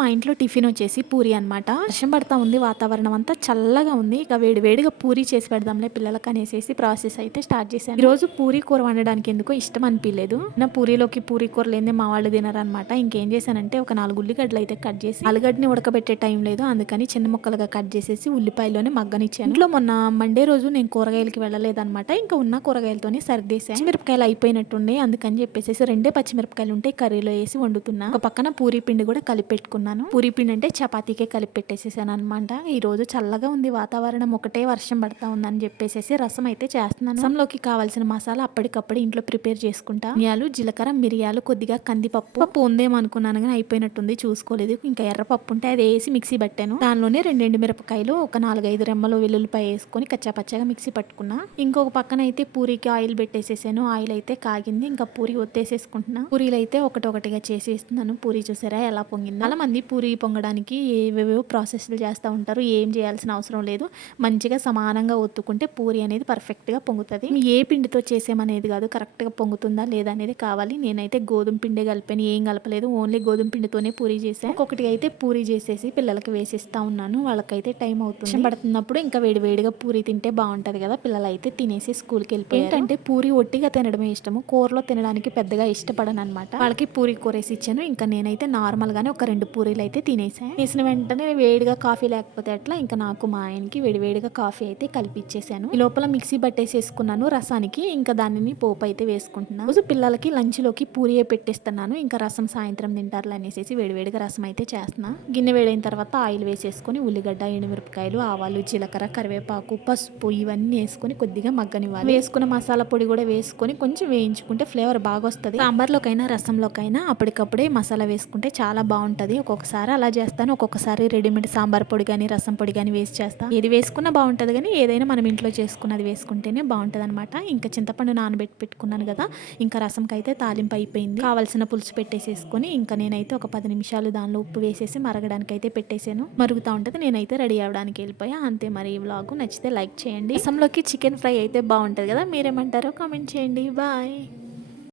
మా ఇంట్లో టిఫిన్ వచ్చేసి పూరి అనమాట. వర్షం పడతా ఉంది, వాతావరణం అంతా చల్లగా ఉంది. ఇక వేడిగా పూరి చేసి పెడదాంలే పిల్లలకి అనేసి ప్రాసెస్ అయితే స్టార్ట్ చేశాను. ఈ రోజు పూరి కూర వండడానికి ఎందుకో ఇష్టం అనిపించలేదు. నా పూరిలోకి పూరి కూర లేదే మా వాళ్ళు తినరనమాట. ఇంకేం చేశానంటే ఒక 4 ఉల్లిగడ్డలు అయితే కట్ చేసి, ఆలుగడ్డని ఉడకబెట్టే టైం లేదు అందుకని చిన్న ముక్కలుగా కట్ చేసేసి ఉల్లిపాయలోనే మగ్గనిచ్చాను. ఇంట్లో మొన్న మండే రోజు నేను కూరగాయలకి వెళ్ళలేదనమాట. ఇంకా ఉన్న కూరగాయలతోనే సర్దేశాను. మిరపకాయలు అయిపోయినట్టుండే అందుకని చెప్పేసి 2 పచ్చిమిరపకాయలు ఉంటే కర్రీలో వేసి వండుతున్నా. ఒక పక్కన పూరి పిండి కూడా కలిపి పెట్టుకున్నాను. పూరి పిండి అంటే చపాతీకే కలిపి పెట్టేసేసాను అనమాట. ఈ రోజు చల్లగా ఉంది వాతావరణం, ఒకటే వర్షం పడతా ఉందని చెప్పేసి రసం అయితే చేస్తున్నాను. రసంలోకి కావాల్సిన మసాలా అప్పటికప్పుడు ఇంట్లో ప్రిపేర్ చేసుకుంటా. ధనియాలు, జీలకర్ర, మిరియాలు, కొద్దిగా కందిపప్పు ఉందేమో అనుకున్నాను కానీ అయిపోయినట్టుంది, చూసుకోలేదు. ఇంకా ఎర్రపప్పు ఉంటే అది వేసి మిక్సీ పట్టాను. దానిలోనే 2 ఎండుమిరపకాయలు, ఒక 4-5 రెమ్మలు వెల్లుల్లిపాయ వేసుకొని కచ్చాపచ్చగా మిక్సీ పట్టుకున్నా. ఇంకొక పక్కన అయితే పూరికి ఆయిల్ పెట్టేసేసాను. ఆయిల్ అయితే కాగింది, ఇంకా పూరి ఒత్తేసేసుకుంటున్నా. పూరీలు అయితే ఒకటొకటిగా చేసేస్తున్నాను. పూరి చూసారా ఎలా పొంగింది. చాలా మంది పూరి పొంగడానికి ఏవేవో ప్రాసెస్లు చేస్తూ ఉంటారు. ఏం చేయాల్సిన అవసరం లేదు, మంచిగా సమానంగా ఒత్తుకుంటే పూరి అనేది పర్ఫెక్ట్గా పొంగుతుంది. ఏ పిండితో చేసేమనేది కాదు, కరెక్ట్గా పొంగుతుందా లేదా అనేది కావాలి. నేనైతే గోధుమ పిండి కలిపాను, ఏం కలపలేదు, ఓన్లీ గోధుమ పిండితోనే పూరి చేశాను. ఒక్కొక్కటి అయితే పూరి చేసేసి పిల్లలకి వేసిస్తా ఉన్నాను. వాళ్ళకైతే టైం అవుతుంది పడుతున్నప్పుడు ఇంకా వేడిగా పూరి తింటే బాగుంటది కదా. పిల్లలు అయితే తినేసి స్కూల్కి వెళ్ళిపోయారు. ఏంటంటే పూరి ఒట్టిగా తినడమే ఇష్టము, కూరలో తినడానికి పెద్దగా ఇష్టపడను అనమాట. వాళ్ళకి పూరి కూరేసి ఇచ్చాను. ఇంకా నేనైతే నార్మల్ గానే ఒక 2 పూరీలు అయితే తినేసాను. వేసిన వెంటనే వేడిగా కాఫీ లేకపోతే అట్లా ఇంకా నాకు మా ఆయనకి వేడిగా కాఫీ అయితే కలిపిచ్చేసాను. ఈ లోపల మిక్సీ పట్టేసేసుకున్నాను రసానికి. ఇంకా దానిని పోపు అయితే వేసుకుంటున్నాను. రోజు పిల్లలకి లంచ్ లోకి పూరియే పెట్టేస్తున్నాను. ఇంకా రసం సాయంత్రం తింటారులు అనేసి వేడిగా రసం అయితే చేస్తున్నా. గిన్నె వేడైన తర్వాత ఆయిల్ వేసేసుకొని ఉల్లిగడ్డ, ఎండుమిరపకాయలు, ఆవాలు, జీలకర్ర, కరివేపాకు, పసుపు ఇవన్నీ వేసుకొని కొద్దిగా మగ్గనివ్వాలి. వేసుకున్న మసాలా పొడి కూడా వేసుకొని కొంచెం వేయించుకుంటే ఫ్లేవర్ బాగా వస్తుంది. సాంబార్లోకైనా రసంలోకైనా అప్పటికప్పుడే మసాలా వేసుకుంటే చాలా బాగుంటది. ఒక్కొక్కసారి అలా చేస్తాను, ఒక్కొక్కసారి రెడీమేడ్ సాంబార్ పొడి కానీ రసం పొడి కానీ వేసి చేస్తాను. ఏది వేసుకున్నా బాగుంటది కానీ ఏదైనా మనం ఇంట్లో చేసుకున్నది వేసుకుంటేనే బాగుంటది అనమాట. ఇంకా చింతపండు నానబెట్టి పెట్టుకున్నాను కదా, ఇంకా రసంకి అయితే తాలింపు అయిపోయింది. కావాల్సిన పులుసు పెట్టేసేసుకొని ఇంకా నేనైతే ఒక 10 నిమిషాలు దానిలో ఉప్పు వేసేసి మరగడానికి అయితే పెట్టేసాను. మరుగుతూ ఉంటది, నేనైతే రెడీ అవ్వడానికి వెళ్ళిపోయా. అంతే మరి. ఈ వ్లాగ్ నచ్చితే లైక్ చేయండి. రసంలోకి చికెన్ ఫ్రై అయితే బాగుంటది కదా, మీరేమంటారో కామెంట్ చేయండి. బాయ్.